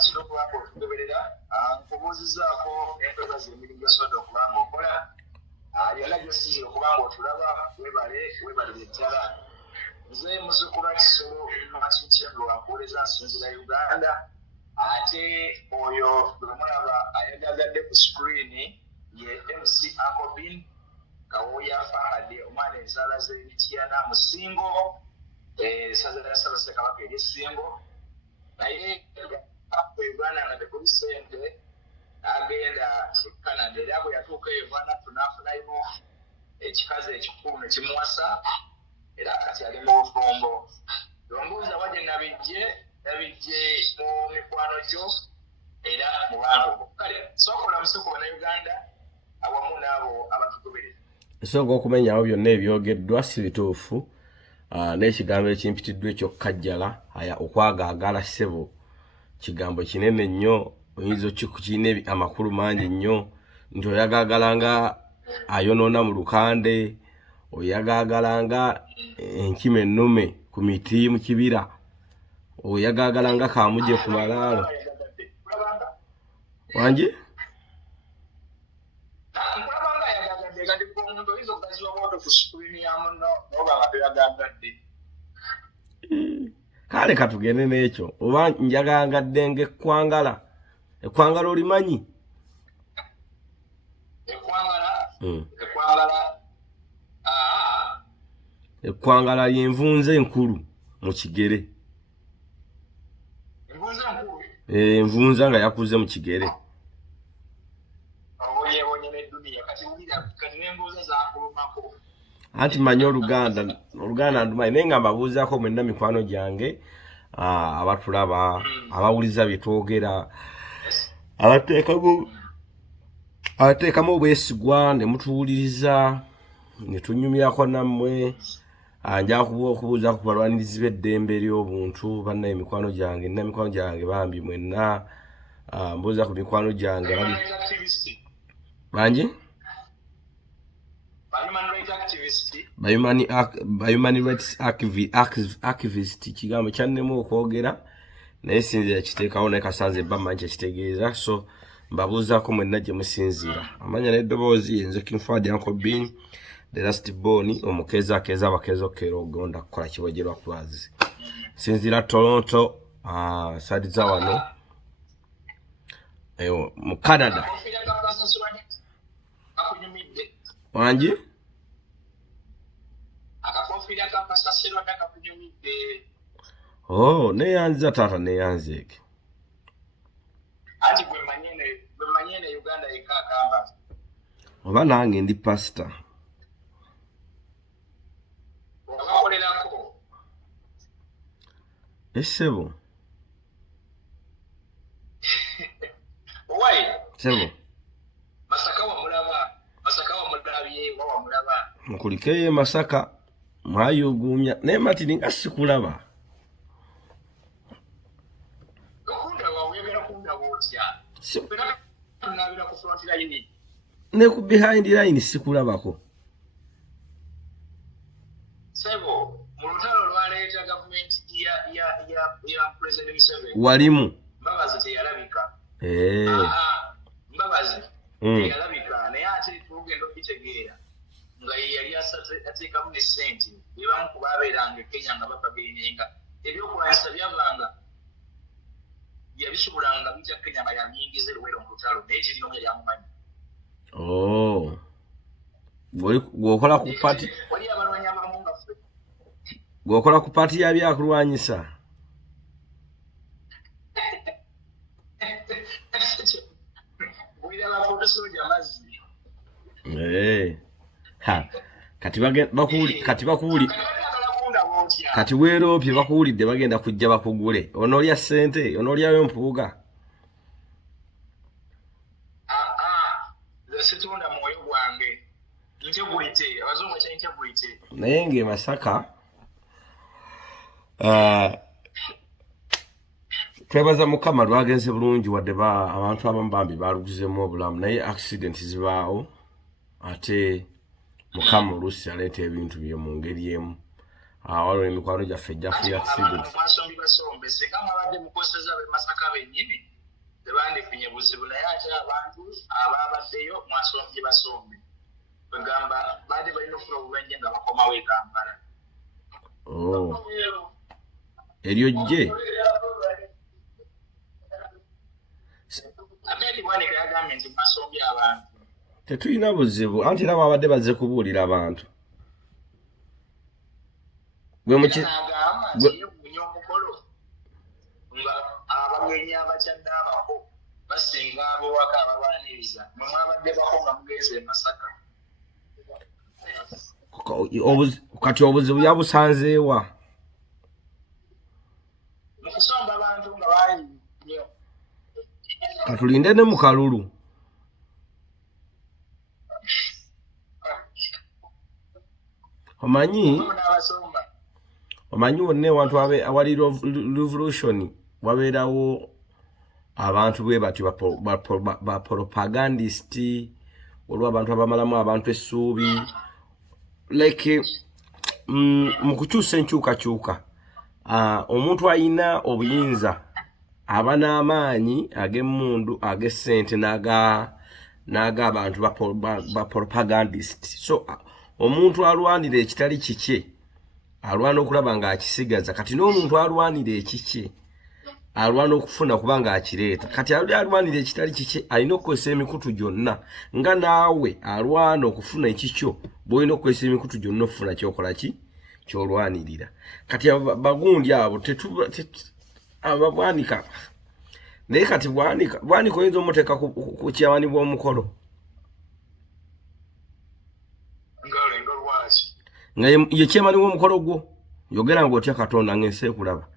kino kubanga otugoberera nkubuuzizaako entoga z'emirimu gyosobola okubanga okola byonna gyosinzira okubanga otulaba webalire ddala nze muzukulwa Kisolo Makinkyendo wankuwoleza nsinzira Uganda ate oyo bwe mulaba ayagagadde ku screen ye MC Uncle Bin Kawoya Fahad omwana enzaala z'Emityana Musingo saza lya Ssaabasajja Kabaka ery'Essingo naye Uganda nga tekuli ssente agenda e Canada era bwe yatuuka e Uganda tunaafunayo ekikazi ekikulu ne kimuwasa era kati ali mu bufumbo ombuuza wa gye nabijje mu mikwano gyo era mu bantu kale sookola museko Bannayuganda awamu n'abo abatugoberera ensonga okumenyawo byonna ebyogeddwa si bituufu n'ekigambo ekimpitiddwa ekyokukajjala okwagaagala ssebo kigambo kinene nnyo oyinza okukirina amakulu mangi nnyo nti oyagaagalanga ayonoona mu lukande oyagaagalanga enkima ennume ku miti mu kibira oyagaagalanga kaamuje ku malaalo wangi kale katugende n'ekyo oba njagagadde ng'ekkwangala olimanyi ekkwangala y'envunza enkulu mu kigere envunza nga yakuze mu kigere anti manyi Oluganda ndumanyi naye nga mbabuuzaako mwenna mikwano gyange abatulaba abawuliza bye twogera abateekamu obwesigwa ne mutuwuliriza ne tunyumyako nammwe nja okubuuza ku balwanirizi b'eddembe ery'obuntu bannaye mikwano gyange nina mikwano gyange bambi mwenna mbuuza ku mikwano gyange bangi human rights activist kigambo kyannemu okwogera naye sinzira kiteekawo naye kasanze bba manyi kyekitegeeza so mbabuuzaako mwenna gye musinzira amanya n'eddoboozi yenze King Fahad Uncle Bin the last born omukeeza akeeza abakeeza okkeera ogonda kukola kibojerwa kwazi sinzira Toronto sadiza wano mu Canada wangi neyanziza taata neyanzeeke oba nange ndi pasita essebo sebo nkulikeyo Masaka mwayugumya naye matini nga sikulaba ne ku behind line sikulabako sebo mu lutalo lwaleeta gavumenti ya President Museveni walimu Mbabazi teyalabika Mbabazi teyalabika naye ate tugenda okitegeera nga yali ateekamu ne ssente ebamu ku baabeeranga e Kenya nga babagenenga ebyokulwanyisa byavanga yabisobolanga bijja Kenya nga yamuyingiza eruwero mu lutalo naye kirina omu yali amumanyi gwokola ku pati wali abalwanyi abamu nga ffe gwokola ku pati ya byakulwanyisa kati weeroopye bakuwulidde bagenda kujja bakugule onoolya ssente onoolyayo mpuuga situunda mwoyo gwange integrity abazungu ekya integrity naye ng'e Masaka twebaza Mukama lwagenze bulungi wadde abantu abamu bambi baaluguzemu obulamu naye accident zibaawo ate Mukama oluusi aleeta ebintu bye mu ngeri emu Waliwo emikwano gyaffe ejjafu ya accident. Mwasombi basombe singa mwabadde mukoseza be Masaka bennyini tebandifunye buzibu naye ate abantu abaabaddeyo mwasombye basombe bagamba baali balina okufuna obubenje nga bakomawo e Kampala. Eryo jje Abeeri Bwanika yagambye nti mwasombye abantu. Tetulina buzibu anti era babadde bazze kubuulira abantu. N'agamba nti yeewuunya omukolo nga abagenyi abakyadde abako basinga ab'ewaka ababaaniriza mwe mwabadde bako nga mugenze e Masaka. Kati obuzibu yabusanzeewa? Mu kusomba abantu nga baali nnyo. Katulinde ne mu kalulu. Omanyi wonna ewantu awali revolution wabeerawo abantu bwe batyo ba propagandist, waliwo abantu abamalamu abantu essuubi like mu kukyusa enkyukakyuka. Omuntu alina obuyinza aba n'amaanyi ag'emmundu ag'essente n'aga abantu ba propagandist. So omuntu alwanira ekitali kikye alwana okulaba ng'akisigaza. Kati n'omuntu alwanira ekikye alwana okufuna kuba ng'akireeta. Kati alwanira ekitali kikye alina okukozesa emikutu gyonna nga naawe alwana okufuna ekikyo bw'olina okukozesa emikutu gyonna okufuna kyokola ki kyolwanirira. Kati bagundi abo Bwanika naye kati Bwanika oyinza omuteeka ku kyawani bw'omukolo nga ye kyemani w'omukolo gwo yogera ng'otya Katonda ng'ensi ekulaba.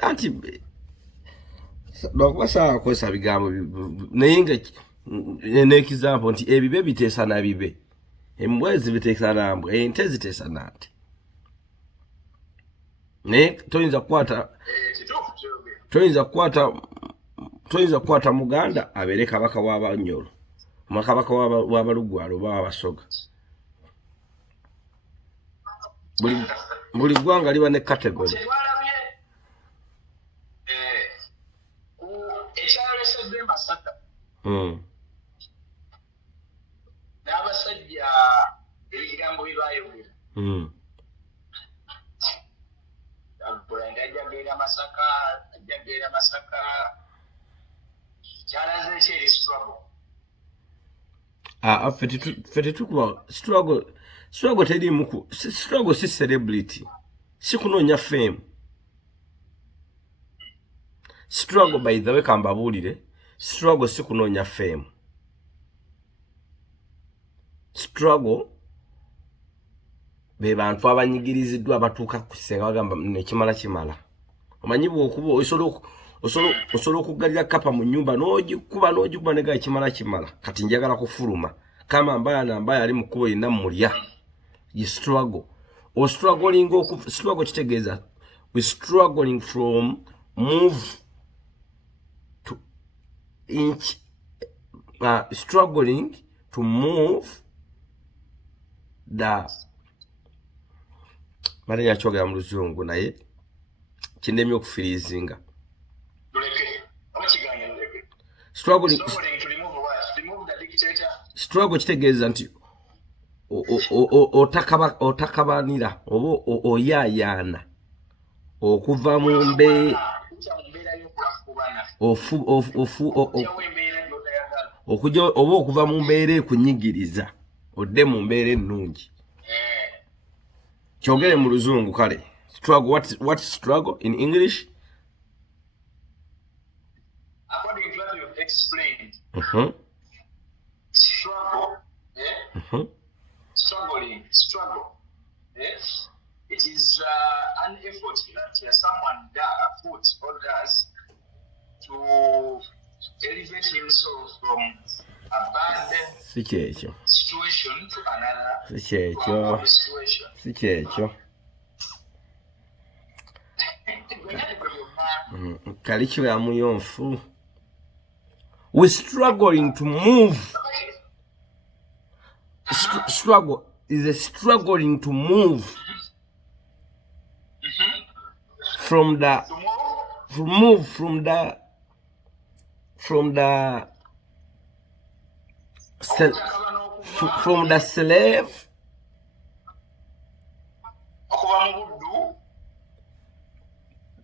Anti lwakuba saakozesa bigambo naye nga n'ekizampo nti ebibe biteesa na bibe, embwezi biteesa na mbwa, ente ziteesa na nte. Naye toyinza kukwata muganda abeere kabaka w'Abanyoro, kabaka w'Abalugwala oba w'Abasoga. Buli ggwanga liba ne category. Ekyaleesedde Masaka n'abasajja ebigambo bye baayogera ajjageera Masaka kyalaze ki eri struggle. Ffe tetukuba struggle teriimu. Struggle si celebrity, si kunoonya fame. Struggle by the way kambabuulire, struggle si kunoonya fame. Struggle be bantu abanyigiriziddwa abatuuka ku kisenga bagamba nekimala. Omanyi bw'okuba osobola okuggalira kapa mu nnyumba n'ogikuba ne kimala. Kati njagala kufuluma kama mbaya ali mu kkubo yenna mulya. You struggle. Struggle kitegeeza we struggling from move to inch, struggling to move the mali yakyogera mu Luzungu naye kindemye okufiriizinga. Struggle kitegeeza nti otakabanira oba oyaayaana okuva mu mbeera oba okuva mu mbeera ekunyigiriza odde mu mbeera ennungi. Kyogere mu Luzungu kale. Struggle, what struggle in English? According to what you've explained, struggle, it is an effort that someone puts or does to elevate himself from a bad situation to another situation. Kalichira muyonfu. We're struggling to move. struggle is a struggling to move from the slave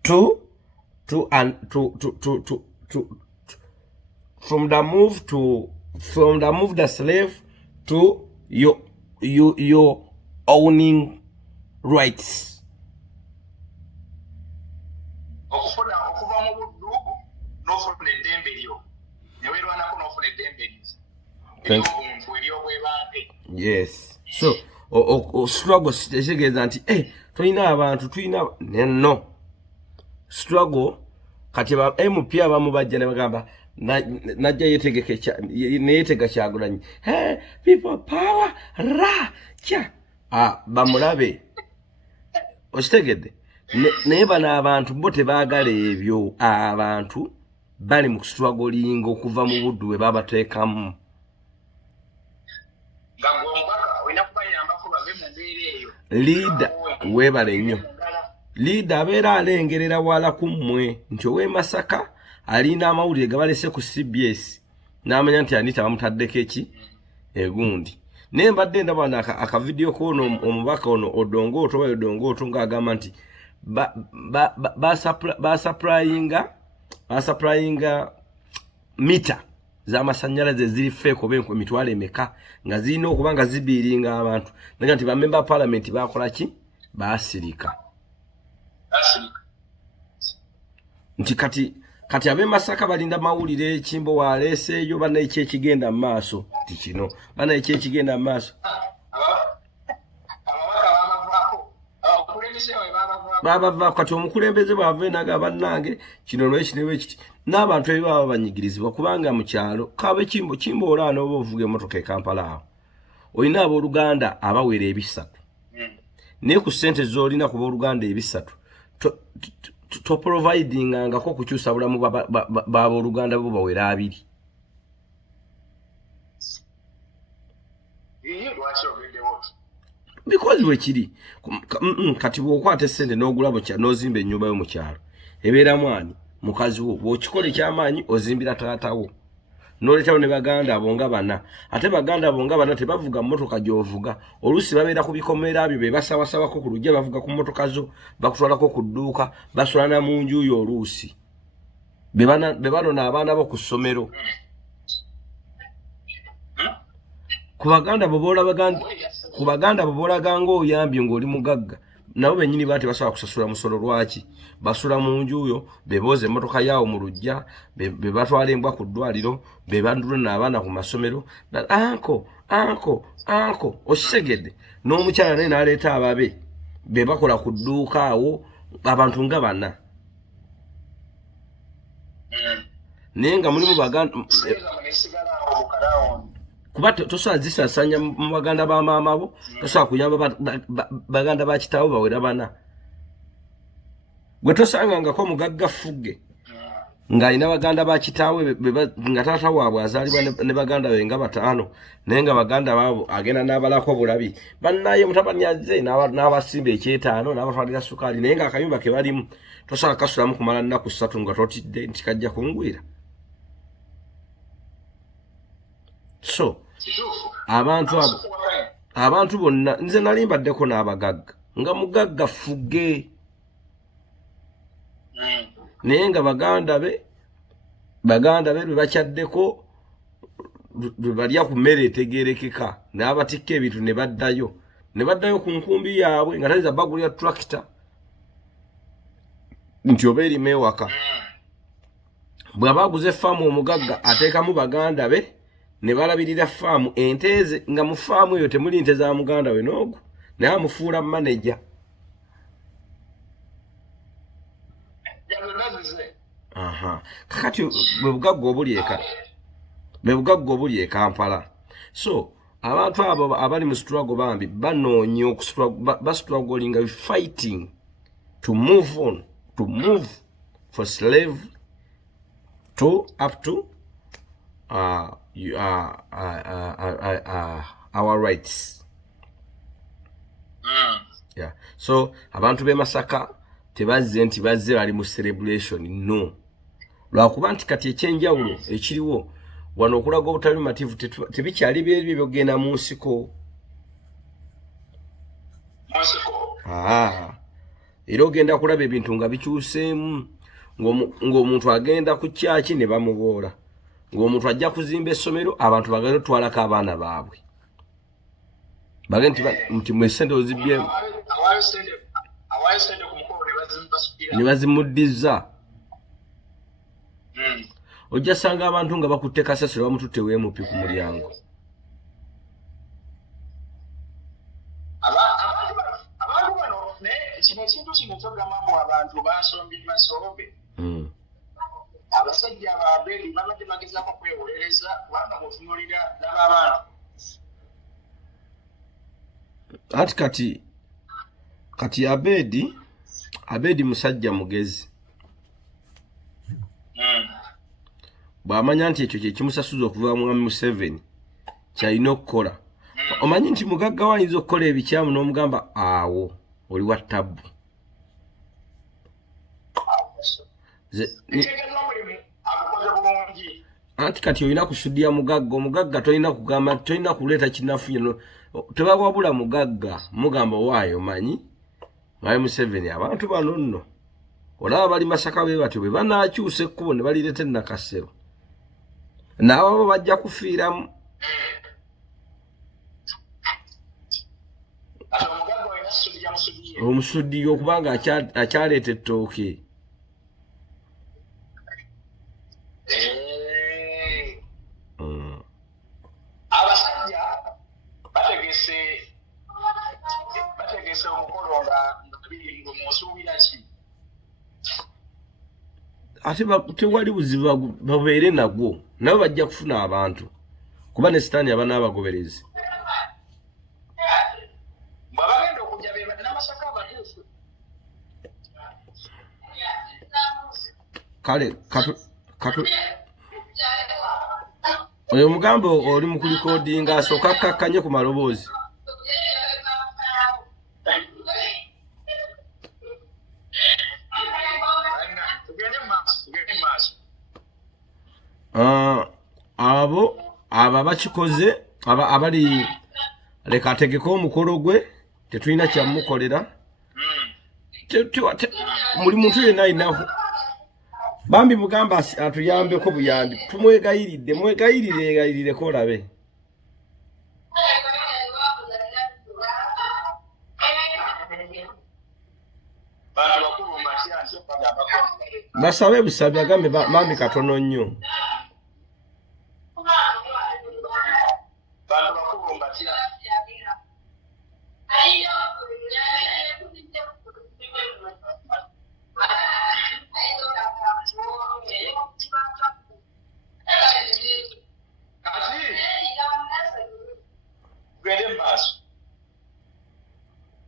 to from the move the slave to your owning rights. Yes. So struggle kitegeeza nti tulina abantu tulina no struggle kati MP abamu bajja ne bagamba najja yeetega Kyagulanyi people power ra kya bamulabe okitegedde naye bano abantu bo tebaagala ebyo. Abantu bali mu struggling okuva mu buddu bwe babateekamu. Leader weebale nnyo. Leader abeera alengerera wala ku mmwe nti ow'e Masaka alina amawulire gabalese ku CBS n'amanya nti Anita bamutaddeko egundi. Naye mbadde ndaba akavidiyo k'ono omubaka ono Odongo ng'agamba nti basapulayinga mita z'amasannyalaze ziri fake oba emitwalo emeka nga zirina okuba nga zibiiringa abantu. Naga nti bamemba palamenti bakola ki? Baasirika. Nti kati ab'e Masaka balinda mawulire Kimbo waleeseeyo banaye ki ekigenda mu maaso ti kino banaye ki ekigenda mu maaso. Baba kati omukulembeze bw'ava naga bannange kino lwekino ekiti n'abantu ebibaba banyigirizibwa kubanga mu kyalo kabe Kimbo olaana oba ovuga emmotoka e Kampala awo olina abooluganda abawera ebisatu naye ku ssente z'olina kuba oluganda ebisatu to providingangako kukyusa bulamu b'abooluganda bo bawera abiri. Because we kiri kati bw'okwata essente n'ogula n'ozimba ennyumba yo mu kyalo ebeera mwani mukazi wo bw'okikola ekyamaanyi ozimbira taatawo n'oleetawo ne baganda abo nga bana ate baganda abo nga bana tebavuga mmotoka gy'ovuga oluusi babeera ku bikomera byo be basawasawako ku lujja bavuga ku mmotoka zo bakutwalako ku dduuka basulana mu nju yo oluusi be banona abaana bo ku ssomero. Ku baganda bo boolaga ng'oyambye ng'oli mugagga nabo bennyini baati basobola kusasula musolo lwaki basula mu nju yo bebooza emmotoka yawo mu lujja be batwala embwa ku ddwaliro be bandulana abaana ku masomero anko okitegedde n'omukyala naye n'aleeta ababe be bakola ku dduuka awo abantu nga bana naye nga mulimu baganda kuba tosobola zisasanya mu baganda ba maama bo tosobola kuyamba baganda ba kitaawo bawera bana gwe tosangangako mugagga Fugge ng'alina baganda ba kitaawe nga taata waabwe azaalibwa ne baganda be nga 5 naye nga baganda baabo agenda n'abalako bulabi bannaye mutabani azze n'abasimba ekyetaano n'abatwalira sukaali naye ng'akayumba ke balimu tosobola kasulamu kumala nnaku 3 nga totidde nti kajja kungwira. So abantu bonna nze nali mbaddeko n'abagagga nga mugagga Fugge naye nga baganda be lwe bakyaddeko lwe balya ku mmere etegeerekeka n'abatikka ebintu ne baddayo ku nkumbi yaabwe nga taliza bagulira tractor nti oba erima ewaka. Bw'aba aguze faamu omugagga ateekamu baganda be ne balabirira faamu enteze nga mu faamu eyo temuli nte za muganda we n'ogwo naye amufuula manager. Kakati bwe bugagga obuli e Kampala. So abantu abo abali mu struggle bambi banoonye bastruggling fighting to move on, to move for slave to up to our rights. Yeah. So abantu be Masaka tebazze nti bazze bali mu celebration no. Lwakuba nti kati ekyenjawulo ekiriwo wano okulaga obutali mativu tebikyali bye byogenda mu nsiko. Era ogenda kulaba ebintu nga bikyuseemu ng'omuntu agenda ku kyaki ne bamuboola ng'omuntu ajja kuzimba essomero abantu bagenda otwalako abaana baabwe bagenda nti mwesente ozibyemu ne bazimuddiza. Ojja sanga abantu nga bakutte kasasiro bamututte weemupi ku mulyango. Kino ekintu kino kyogamamu abantu basombe abasajja ababeeri babadde bagezaako kwewolereza kubanga bw'otunuulira n'abantu ati kati Abedi musajja mugezi bw'amanya nti ekyo kye kimusasuza okuva mu Mwami Museveni kyalina okukola. Omanyi nti mugagga wayinza okukola ebikyamu n'omugamba awo oli wa ttabu. Anti kati olina kusuddiya omugagga tolina kugamba tolina kuleeta kinafunya tebawabula mugagga mugamba waayo manyi Mwami Museveni abantu bano nno olaba bali Masaka be batyo bwe banaakyusa ekkubo ne balireeta Nakasero naabo bajja kufiiramu. Omusuddiyo okubanga akyaleeta ettooke. Abasajja bategese omukolo nga musuubira ki? Ate tewali buzibu babeere nagwo nabo bajja kufuna abantu kuba ne sitaani aba n'abagoberezi. Kale oyo mugambo oli mu kulikodinga asooka akakkanye ku maloboozi. Abo bakikoze abali leka ategeka omukolo gwe tetulina kyamukolera. Muli muntu yenna ayinaho bambi mugamba atuyambeko buyambi tumwegayiridde mwegayirireko olabe. Basabe busabi agambe bambi katono nnyo.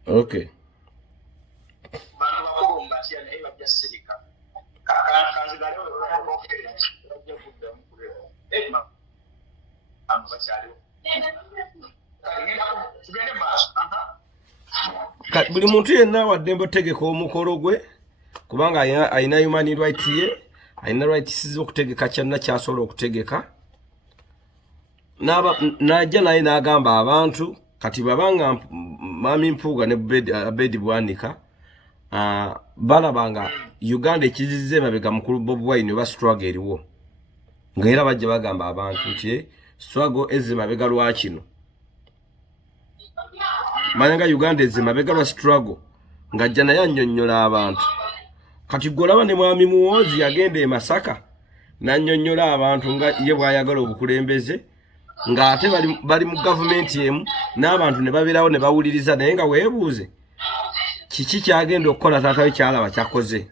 Okay. Buli muntu yenna waddembe otegeka omukolo gwe kubanga ayina human right ye ayina rights z'okutegeka kyonna kyasobola okutegeka najja naye n'agamba abantu kati babanga Mami Mpuuga ne Abedi Bwanika balabanga Uganda ekizizze emabega mukulu Bobi Wine oba struggle eriwo ng'era bajja bagamba abantu nti struggle ezze mabega lwa kino manyanga Uganda ezze mabega lwa struggle ng'ajja naye annyonnyola abantu kati golaba ne Mwami Muwoozi yagenda e Masaka n'annyonnyola abantu nga ye bw'ayagala obukulembeze ng'ate bali mu gavumenti emu n'abantu ne babeerawo ne bawuliriza naye nga weebuuze kiki kyagenda okukola taata we kyalaba kyakoze.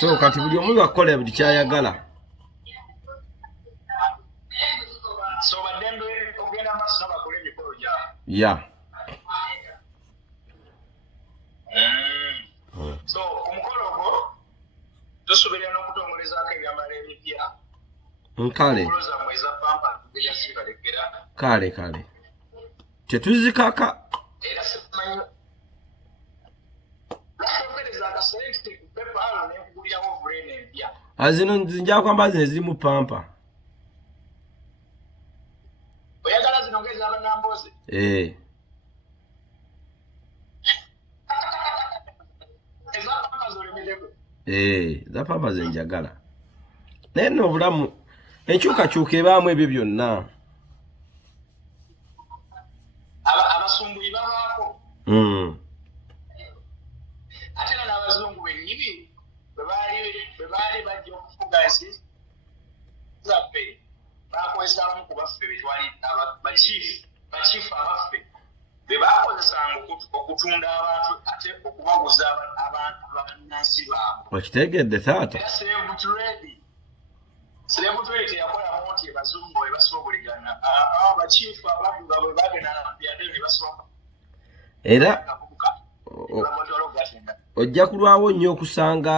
So kati buli omu akola buli kyayagala. Yeah. So omukolo ogwo tusuubira n'okutongolezako ebyambalo ebipya. Nkale. kale tetuzikaka era simanyi lakopereza akasente ku PayPal nekugulirawo brain empya azino nzinja kwamba zine ziri mu pampa oyagala zinongeza abanamboze za pampa zenjagala naye nno obulamu enkyukakyuka ebaamu ebyo byonna abasumbuli babaako ate era n'abazungu bennyini bwe baali bajja okufuga ensi zaffe bakozesa abamu ku baffe betwali bakiifu abaffe be bakozesanga okutunda abantu ate okubaguza abantu bannansi baabwe okitegedde taata era Slave teyakola nti abazungu bwe basoboligana abakiifu abavuga bwe bagenda byadde ne basobola era ojja kulwawo nnyo okusanga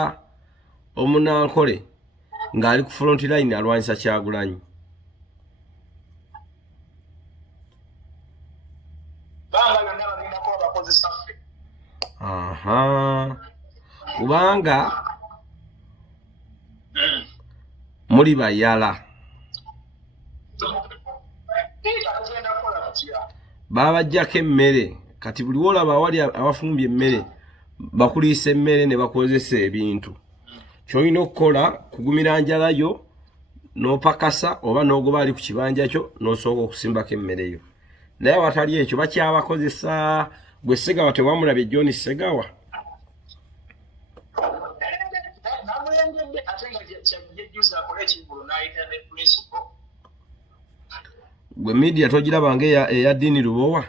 omunankole ng'ali ku front line alwanyisa Kyagulanyi banga byonna bagenda kuba bakozesa ffe kubanga muli bayala babajjako emmere kati buli wolaba awali abafumbye emmere bakuliisa emmere ne bakozesa ebintu kyolina okukola kugumira njalayo n'opakasa oba n'ogoba ali ku kibanja kyo n'osooka okusimbako emmere yo naye watali ekyo bakyabakozesa gwe Segawa tewamulabye John Segawa gwe media togirabange eya Dini Lubowa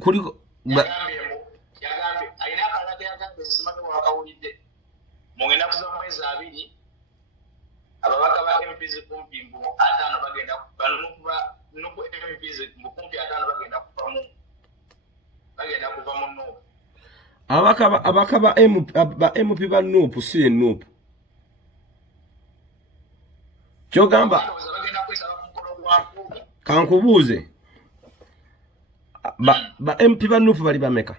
kuliko mugenda kuza mwezi abiri ababaka ba MPs kumpi mbu 5 bagenda nuku MPs mbu kumpi 5 bagenda kuva mu Nuupu abaka ba MP ba Nuupu si Nuupu kyogamba kankubuuze ba MP ba Nuupu bali bameka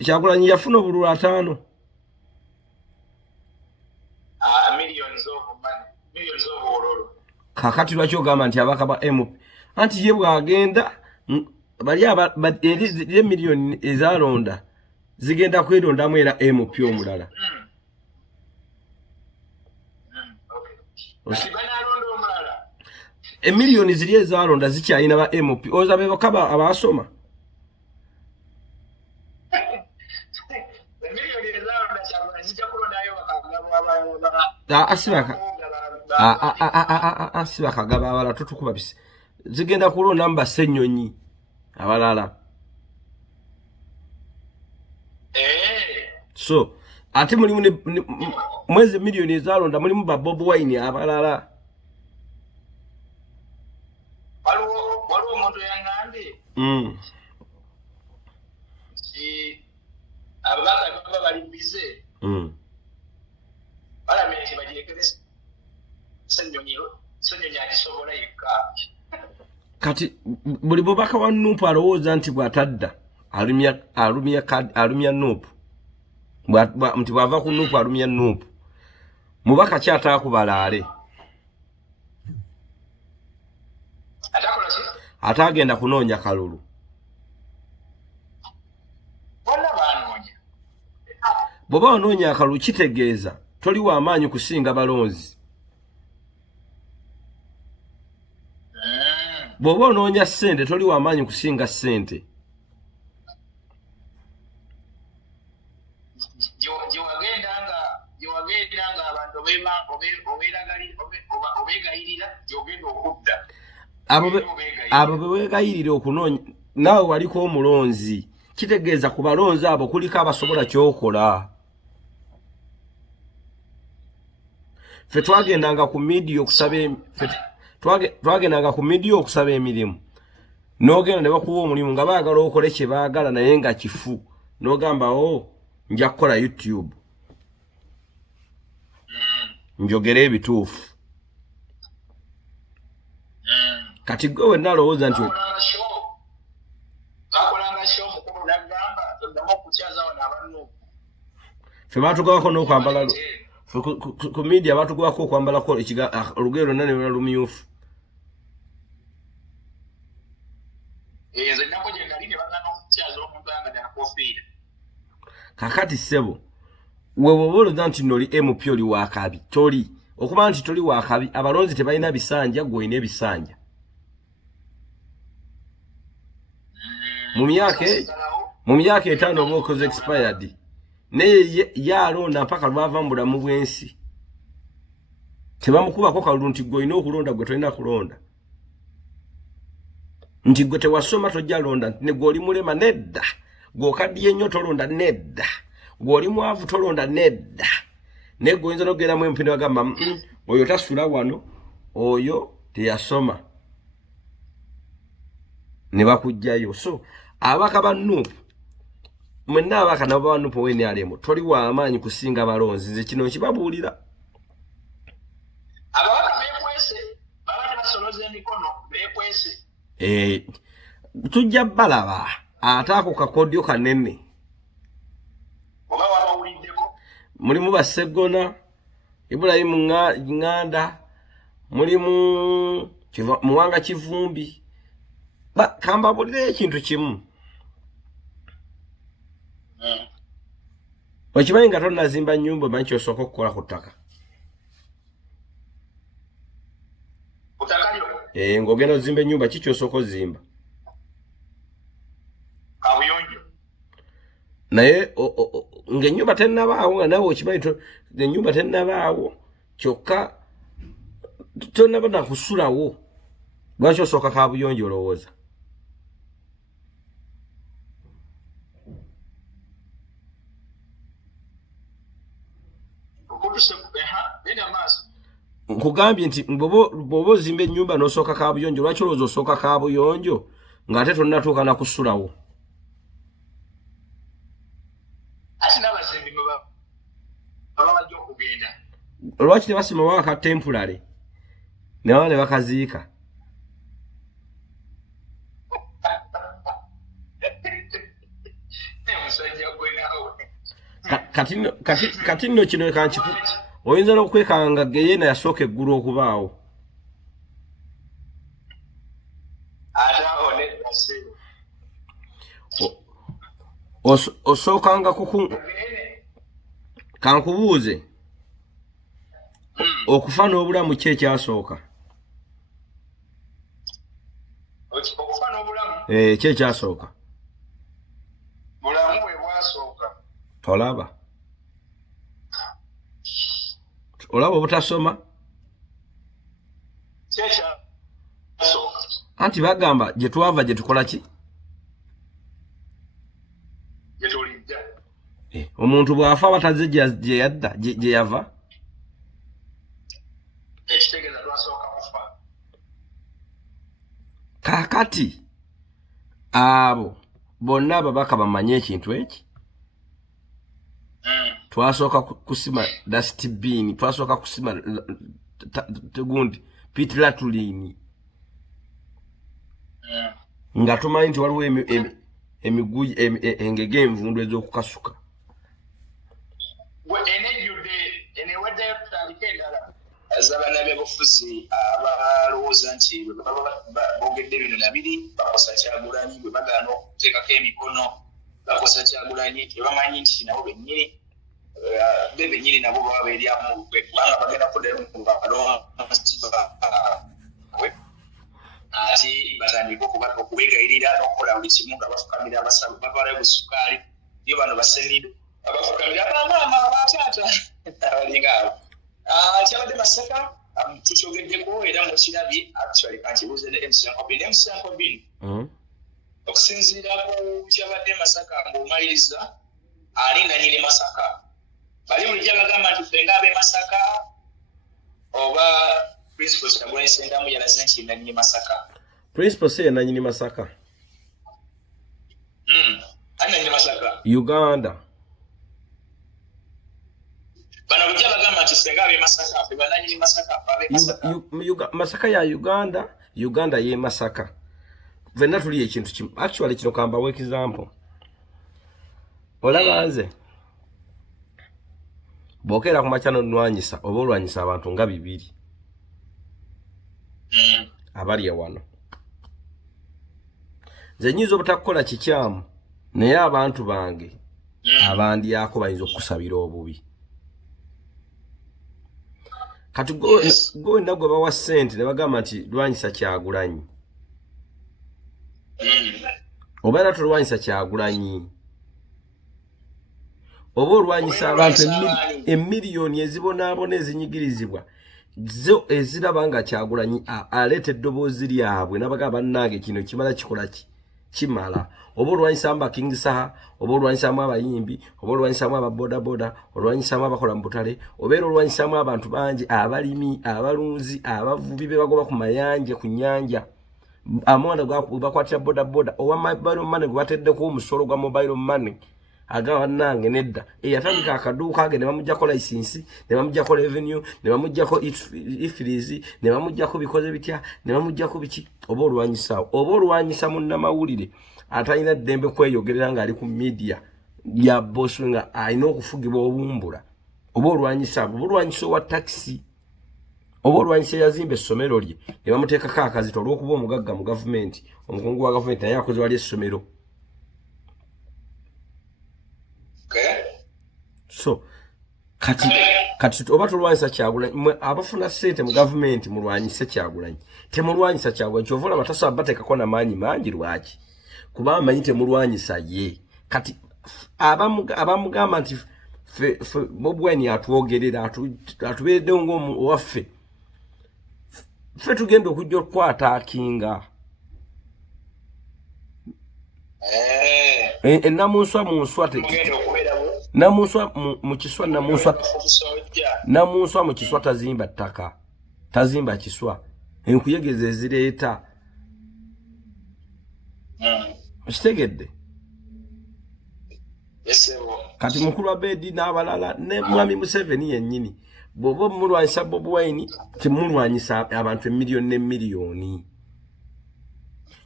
Kyagulanyi yafuna obululu 5 kakati lwaki ogamba nti abaka ba MP anti ye bwagenda bali eri miliyoni ezalonda zigenda kwerondamu era MP omulala emiliyoni ziri ezalonda zikyalina ba MP ozabe bakaba abasoma asibakagaba abala tutukubabise zigenda kulonda mu Bassenyonyi abalala so ate mulimu mwezi miliyoni ezalonda mulimu ba Bob Wine abalala waliwo omuntu yangambye ababaka baba bali bize Parliament bagirekere Ssenyonyi akisobola yekka kati buli bubaka wa Nuupu alowooza nti bw'atadda alumya Nuupu nti bw'ava ku Nuupu alumya Nuupu mubaka kyataakubalaale atagenda kunoonya kalulu bw'oba onoonya akalulu kitegeeza toli w'amaanyi kusinga balonzi bw'oba onoonya ssente toli w'amaanyi kusinga ssente gyewagendanga abantu obeegayirira gyogenda okudda abo beweegayirira okunoonya naawe waliko omulonzi kitegeeza ku balonzi abo kuliko abasobola kyokola ffe twagendanga ku midiya okusaba emirimu N'ogenda ne bakuwa omulimu nga baagala okole kye baagala naye nga kifu. N'ogamba nja kukola YouTube. Njogera ebituufu. Kati gwe wenna alowooza nti ffe baatugabako n'okwambala ku media baatugabako okwambalako olugero lwonna ne lwa lumyufu. Kakati ssebo wewe olowooza nti noli MP oli wakabi toli. Okuba nti toli wakabi abalonzi tebalina bisanja gwe olina ebisanja. Mu myaka 5 oba okoze expired naye yalonda mpaka lwava mu bulamu bw'ensi. Tebamukubako kalulu nti gwe olina okulonda gwe tolina kulonda. Nti gwe tewasoma tojja londa ne gwe oli mulema nedda. Gwe okaddiye nnyo tolonda nedda. Gwe oli mwavu tolonda nedda. Ne gwe oyinza n'okugeramu empindi bagamba oyo tasula wano oyo teyasoma. Ne bakujjayo. So abaka bannupu mwenna abaka nabo bannupu w'NRM toli w'amaanyi kusinga balonzi. Nze kino nkibabuulira. Ababaka beekwese babadde basoloza emikono beekwese. Tujja balaba ate ako kakodyo kanene. Oba wabawuliddeko? Mulimu Basegona, Ibrahim Nganda, mulimu Muwanga Kivumbi. Kamba bulire ekintu kimu. Okimanyi nga tonnazimba nnyumba omanyi kyosooka okukola ku ttaka. Ku ttaka lyo? Ng'ogenda ozimba ennyumba ki kyosooka ozimba? Kabuyonjo. Naye ng'ennyumba tennabaawo nga nawe okimanyi ennyumba tennabaawo kyokka tonnaba na kusulawo. Lwaki osooka kabuyonjo olowooza? Nkugambye nti bw'oba ozimba ennyumba n'osooka kabuyonjo lwaki olowooza osooka kabuyonjo ng'ate tonnatuuka na kusulawo? Lwaki tebasimawo akatemporary ne baba ne bakaziika? Kati nno kino kankiku oyinza n'okwekanga nga Geyena yasooka eggulu okubaawo. Osookanga kankubuuze okufa n'obulamu ki ekyasooka? Okufa n'obulamu? Ki ekyasooka? Bulamu bwe bwasooka. Olaba obutasoma? Kyekyasoka. Anti bagamba gye twava gye tukola ki? Gye tulidda. Omuntu bw'afa bataze gye yadda gye yava? Ekitegeeza twasooka kufa. Kaakati abo bonna ababaka bamanye ekintu eki. Twasooka kusima dustbin, twasooka kusima tegundi pitlatulini. Nga tumanyi nti waliwo emiguyi engege envundu ez'okukasuka. Enejjudde enewadde tutandika endala. Z'abannaby'obufuzi abalowooza nti boogedde bino nabiri bakosa Kyagulanyi bwe bagaana okuteekako emikono bakosa Kyagulanyi tebamanyi nti nabo bennyini bennyini nabo baba beeryamu kubanga bagenda kuddayo mu balonzi baabwe ate batandika okubegayirira n'okukola buli kimu nga bafukamira abasawo bavalayo busukaali iyo bano basenido abafukamira bamaama abataata abalinga abo. Kyabadde Masaka tukyogeddeko era mu kirabye actually kankibuuze ne MC Nkobini okusinziira ku kyabadde Masaka ng'omaliriza ali nanyini Masaka bali bulijja bagamba nti ffe ng'ab'e Masaka oba principal Kyagulanyi Ssentamu yalaze nti nanyini Masaka. Principal say na nyini Masaka. Ana nyini Masaka. Uganda. Bana kujaba gamba tisenga be Masaka, be bana nyini Masaka, be Masaka. Masaka ya Uganda, Uganda ye Masaka. Venna tuli ekintu kimu. Actually kino kamba we example. Olabanze. Bokera kumachano nwanyisa, obolwanyisa abantu nga 2. Abali ya wano. Ze nyizo butakola kikyamu naye abantu bange abandi yako bayinza okusabira obubi. Kati go ndagwe bawa sente ne bagamba nti Lwanyisa Kyagulanyi. Obaera tulwanyisa Kyagulanyi. Oba olwanyisa abantu emiliyoni ezibonaabona ezinyigirizibwa zo eziraba nga Kyagulanyi aleeta eddoboozi lyabwe n'abagamba bannange kino kimala kikola kimala. Oba olwanyisamu ba King Saha, oba olwanyisamu abayimbi, oba olwanyisamu ababodaboda, olwanyisamu abakola mu butale, obeera olwanyisamu abantu bangi, abalimi, abalunzi, abavubi be bagoba ku mayanja ku nnyanja. Amawanda bakwatira bodaboda owa mobile money gwateddeko omusolo gwa mobile money. Agawa nange nedda eyatandika akaduuka age ne bamujjako license, ne bamujjako revenue, ne bamujjako ifirizi, ne bamujjako bikoze bitya, ne bamujjako biki. Oba olwanyisa munnamawulire atalina ddembe kweyogerera nga ali ku media ya boss nga alina okufugibwa obumbula. Oba olwanyisa wa taxi, oba olwanyisa yazimba essomero lye ne bamuteekako akazito olw'okuba omugagga mu gavumenti, omukungu wa gavumenti naye akoze wali essomero. So kati oba tulwanyisa Kyagulanyi abafuna sente mu government mulwanyise Kyagulanyi temulwanyisa Kyagulanyi kyovola batasa batekako na maanyi mangi lwaki kuba amanyi temulwanyisa ye. Kati abamugamba nti Bobi Wine atwogerera atuberedde ng'omu waffe ffe tugenda okujja okukwata akinga namunswa namunswa mu kiswa namunswa mu kiswa tazimba ttaka, tazimba kiswa, enkuyegeza ezireeta kitegedde. Kati mukulu wa Bedi n'abalala ne Mwami Museveni yennyini bw'oba mulwanyisa Bobi Wine temulwanyisa abantu emiliyoni n'emiliyoni.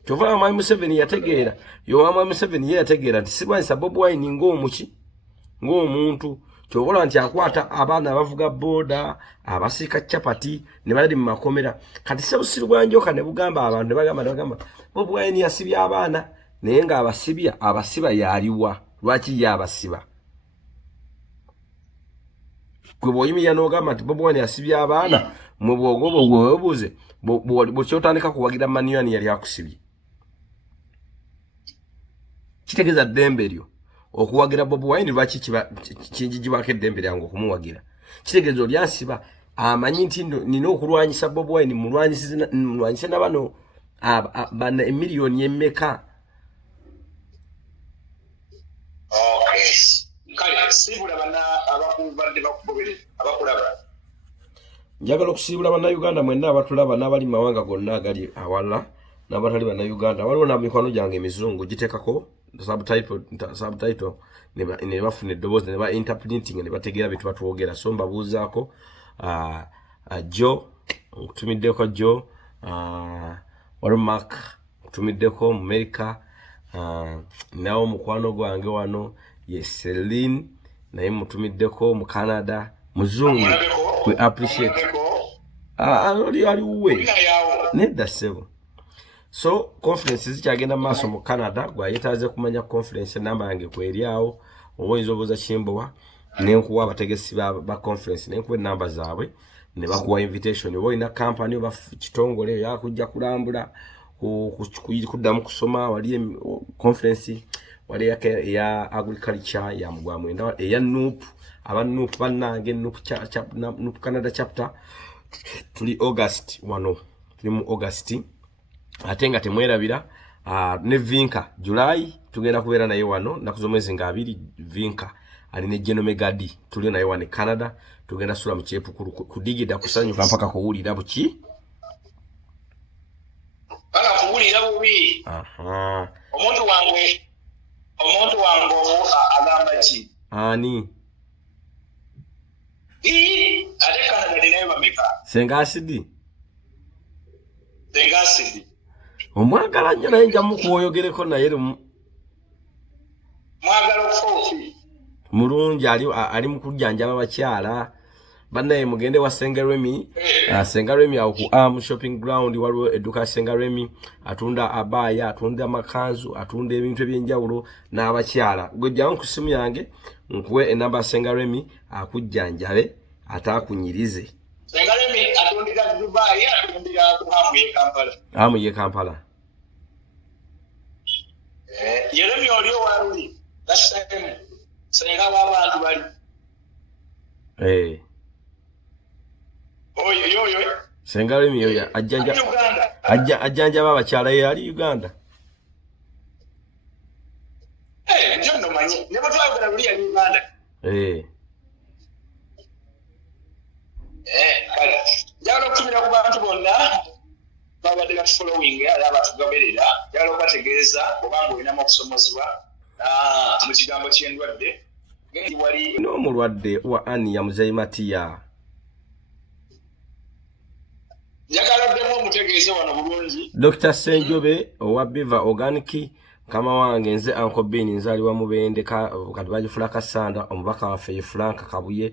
Kyova Mwami Museveni yategeera Mwami Museveni yategeera nti silwanyisa Bobi Wine ng'omuntu. Kyobola nti akwata abaana abavuga boda abasiika chapati ne bali mu makomera. Kati sebusiri bwanjoka ne bugamba abantu ne bagamba Bobi Wine yasibya abaana naye nga abasiba yaliwa lwaki yabasiba. Gwe bw'oyimira n'ogamba nti Bobi Wine yasibya abaana mu bwogobo bwewebuuze bw'kyotandika kuwagira maniyani yali akusibye. Kitegeeza ddembe lyo okuwagira Bobi Wine lwaki kinjijibwako eddembe lyange okumuwagira. Kitegeeza oli asiba amanyi nti nina okulwanyisa Bobi Wine mulwanyise na bano bana emiliyoni emmeka. Njagala okusiibula bannayuganda mwenna abatulaba n'abali mawanga gonna agali awala n'abatali bannayuganda. Waliwo na mikwano gyange emizungu giteekako subtitle ne bafuna eddoboozi ne ba interpreting ne bategeera bye tuba twogera. So mbabuuzaako Joe nkutumiddeko Joe, waliwo Mark nkutumiddeko mu America, nawo mukwano gwange wano ye Celine naye mutumiddeko mu Canada muzungu. We appreciate ali uwe nedda sebo. So conference zikyagenda maaso mu Canada gwayetaaze kumanya conference namba yange kweriawo oyinza obuuza Kimbowa nenkuwa abategesi ba conference nenkuwa namba zaabwe ne bakuwa invitation. Oba olina company oba kitongole yakujja kulambula kuddamu kusoma wali conference wali ya agriculture ya mugwa mwenda eya NUP aba NUP bannange NUP Canada chapter tuli August wano tuli mu August ate nga temwerabira ne Vinka July tugenda kubeera naye wano nakuzo mwezi nga 2 Vinka ali ne Geno Megadi tuli naye wano Canada tugenda sula mu kyepukulu kudigida kusanyuka mpaka kuwulira buki mpulira bubi. Omuntu wange agamba ki? Ani? Ate Canada nayo bameka? Senga Asidi. Senga Asidi. Omwagala nnyo naye njamu kuoyogereko naye lumu. Mwagala okufa. Mulungi ali mu kujjanjaba abakyala. Bannaye mugende wa Sengeremi. Sengeremi awo ku Arm Shopping Ground waliwo edduka Sengeremi. Atunda abaya, atunda makanzu, atunda ebintu ebyenjawulo n'abakyala. Gwe jjamu ku simu yange nkuwe enamba Sengeremi akujjanjabe ataakunyirize. Sengeremi atundira Dubai, atundira ku Hamu ye Kampala. Hamu ye Kampala. Yeremi oliyo waluli. That's time. Senga w'abantu bali. Oyo. Sengeremi yoya ajjanjaba abakyala ye ali Uganda. Njo ndo manyi. Ne bwetwayogera luli ali Uganda. Kale. Njagala okutumira ku bantu bonna babadde batufollowing era abatugoberera. Njagala okubategeeza obanga olinamu okusomozebwa mu kigambo ky'endwadde. Wali n'omulwadde wa Ania Muzeyimatiya. Njagala omutegeeze wano bulungi. Dr. Senjobe owa Biva Organic kama wange nze Uncle Ben nzaliwa Mubende kati bagifula Kasanda omubaka waffe Frank Kabuye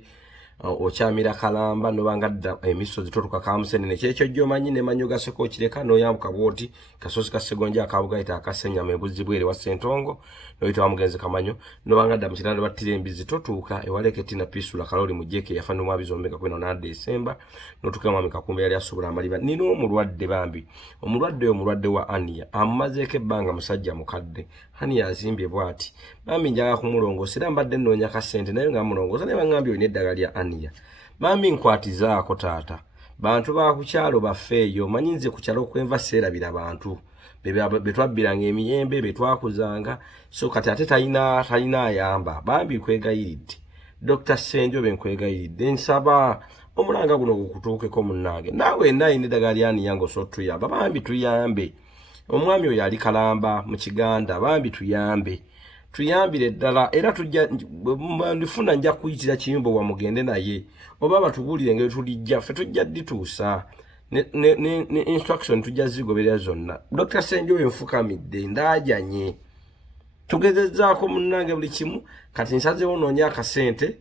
okyamira Kalamba nobanga dda emisozi totuka Kamusenene kyekyo jjomanyi ne manyo gaseko kireka noyambuka bwoti kasosi kasegonja akabugaita akasenya mebuzi bwere wa Sentongo noyita wamugenze Kamanyo nobanga dda mukirando battire embizi totuka ewaleke tina pisula kaloli mujeke yafano mwabizo omeka kweno na December notuka mwami kakumbe yali asubula amaliba nino omulwadde bambi omulwadde wa Ania amazeke banga musajja mukadde Ania azimbye bwati bambi njaga kumulongosera mbadde nnonya kasente naye nga mulongoza ne bangambye oyine eddagala lya Ania bambi nkwatizaako taata bantu ba kukyalo bafeeyo manyinze kukyalo kwenva serabira bantu betwabbiranga emiyembe betwakuzanga so kati ate talina ayamba bambi kwegayiridde Dr. Senjobe nkwegayiridde nsaba omulanga guno gukutuukeko munnange naawe nayina eddagala lya Ania ng'osobola tuyamba bambi tuyambe omwami oyo ali Kalamba mu Kiganda bambi tuyambire ddala era tujja ndifuna nja kuyitira kiyumbo wa mugende naye oba batubulire ngeri tulijja ffe tujja dituusa ne instruction tujja zigoberera zonna. Dr. Senjobe nfukamidde ndaajanye tugezezzaako munnange buli kimu kati nsazeewo noonya akasente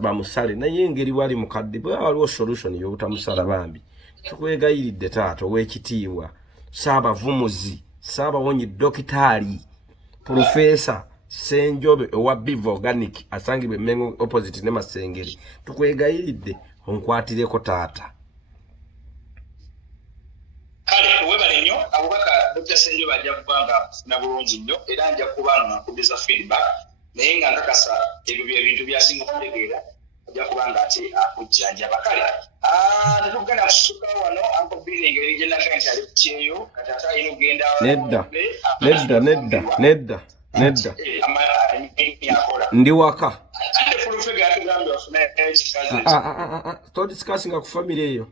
bamusale naye engeri wali mukadde bwe waliwo solution y'obutamusala bambi tukwegayiridde taata ow'ekitiibwa Saabavumuzi Saabawonyi Dokitaali Professor Senjobe owa Biva Organic asangibwe Mengo opposite ne Masengeri tukwegayiridde onkwatireko taata. Kale webale nnyo abubaka Dr. Senjobe ajja kubanga na bulungi nnyo era nja kubanga nakubeza feedback naye nga nkakasa ebyo byebintu byasinga okutegeera ajja kubanga ate akujjanjaba. Kale netugenda kusuka wano Uncle Ben engeri gye naka nti ali ku kyeyo kati ate ayina okugenda nedda ndi waka todiscussing ku family eyo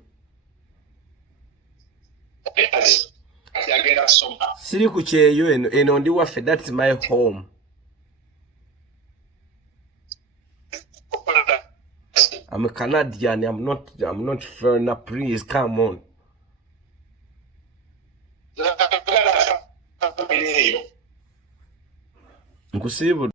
siri ku kyeyo eno ndi waffe that's my home. I'm a Canadian. I'm not foreigner. Please come on. Nkusibu